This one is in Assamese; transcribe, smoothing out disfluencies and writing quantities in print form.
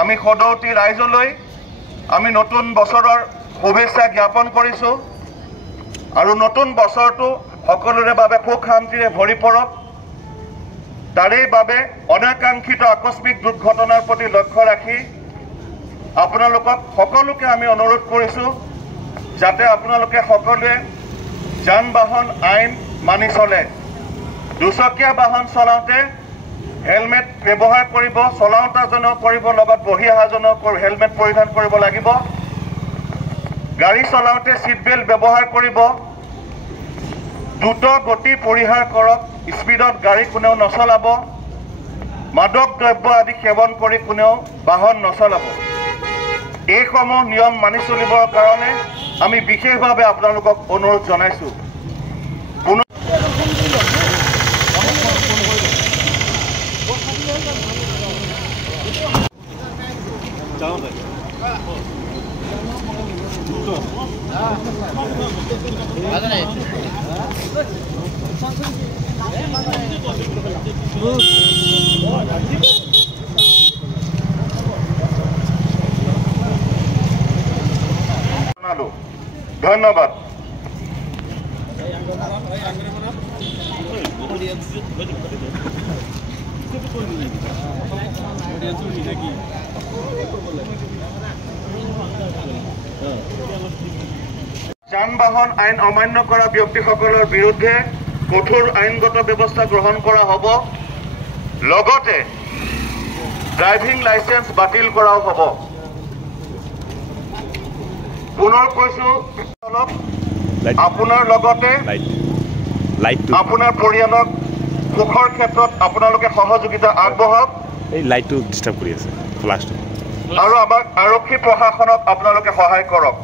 আমি সদৌতি ৰাইজলৈ আমি নতুন বছৰৰ শুভেচ্ছা জ্ঞাপন কৰিছোঁ আৰু নতুন বছৰটো সকলোৰে বাবে সুখ শান্তিৰে ভৰি পৰক তাৰে বাবে অনাকাংক্ষিত আকস্মিক দুৰ্ঘটনাৰ প্ৰতি লক্ষ্য ৰাখি আপোনালোকক সকলোকে আমি অনুৰোধ কৰিছোঁ যাতে আপোনালোকে সকলোৱে যান বাহন আইন মানি চলে দুচকীয়া বাহন চলাওঁতে হেলমেট ব্যৱহাৰ কৰিব চলাওঁতাজনেও কৰিব লগত বহি অহাজনেও হেলমেট পৰিধান কৰিব লাগিব গাড়ী চলাওঁতে সিট বেল্ট ব্যৱহাৰ কৰিব দ্ৰুত গতি পৰিহাৰ কৰক স্পীডত গাড়ী কোনেও নচলাব মাদক দ্ৰব্য আদি সেৱন কৰি কোনেও বাহন নচলাব এইসমূহ নিয়ম মানি চলিবৰ কাৰণে আমি বিশেষভাৱে আপোনালোকক অনুৰোধ জনাইছোঁ ধন্যবাদ যান বাহন আইন অমান্য কৰা ব্যক্তিসকলৰ বিৰুদ্ধে কঠোৰ আইনগত ব্যৱস্থা গ্ৰহণ কৰা হ'ব লগতে ড্ৰাইভিং লাইসেন্স বাতিল কৰাও হ'ব পুনৰ কৈছোঁ আপোনাৰ লগতে আপোনাৰ পৰিয়ালক সুখৰ ক্ষেত্ৰত আপোনালোকে সহযোগিতা আগবঢ়াওক এই লাইটটো ডিস্টাৰ্ব কৰি আছে ফ্লাশটো আৰু আমাক আৰক্ষী প্ৰশাসনক আপোনালোকে সহায় কৰক